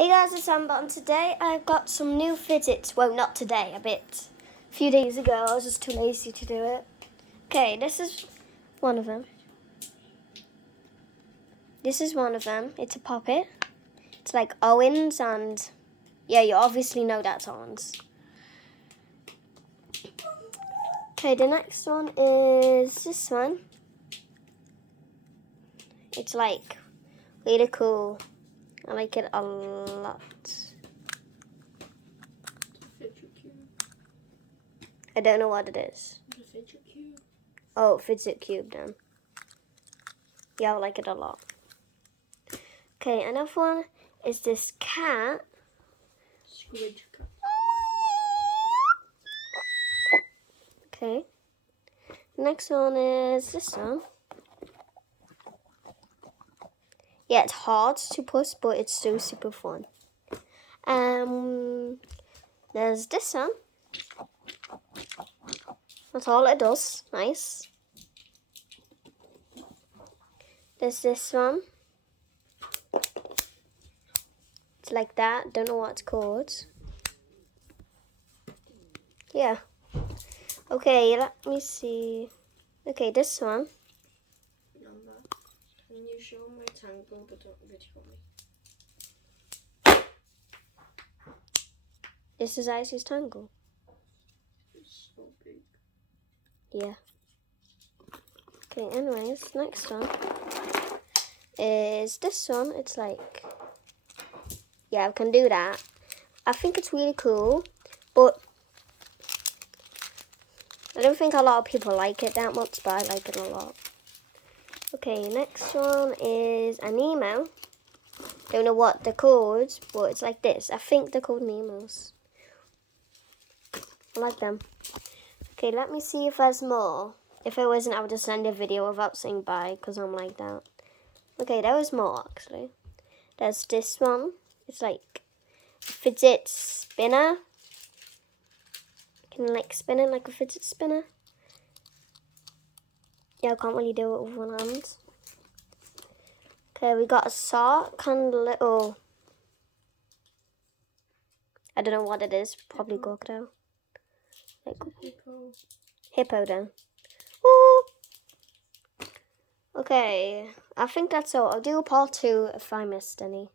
Hey guys, it's Amber, and today I've got some new fidgets. Well, not today, a few days ago. I was just too lazy to do it. Okay, this is one of them. This is one of them. It's a puppet. It's like Owen's, and yeah, you obviously know that's Owen's. Okay, the next one is this one. It's like really cool. I like it a lot. I don't know what it is. The fidget cube. Oh, fidget cube then. Yeah, I like it a lot. Okay, another one is this cat. Squid cat. Okay. Next one is this one. Yeah, it's hard to push, but it's still super fun. There's this one. That's all it does. Nice. There's this one. It's like that. Don't know what it's called. Yeah. Okay, let me see. Okay, this one. Number. Can you show my tangle but don't video me? This is Icy's tangle. It's so big. Yeah. Okay, anyways, next one is this one. It's like, yeah, I can do that. I think it's really cool, but I don't think a lot of people like it that much, but I like it a lot. Okay, next one is an email. Don't know what they're called, but it's like this. I think they're called emails. I like them. Okay, let me see if there's more. If it wasn't, I would just send a video without saying bye, because I'm like that. Okay, there was more, actually. There's this one. It's like a fidget spinner. Can you, like, spin it like a fidget spinner? Yeah, I can't really do it with one hand. Okay, we got a saw, kind of little... I don't know what it is. Probably crocodile. Like, hippo then. Ooh. Okay, I think that's all. I'll do a part 2 if I missed any.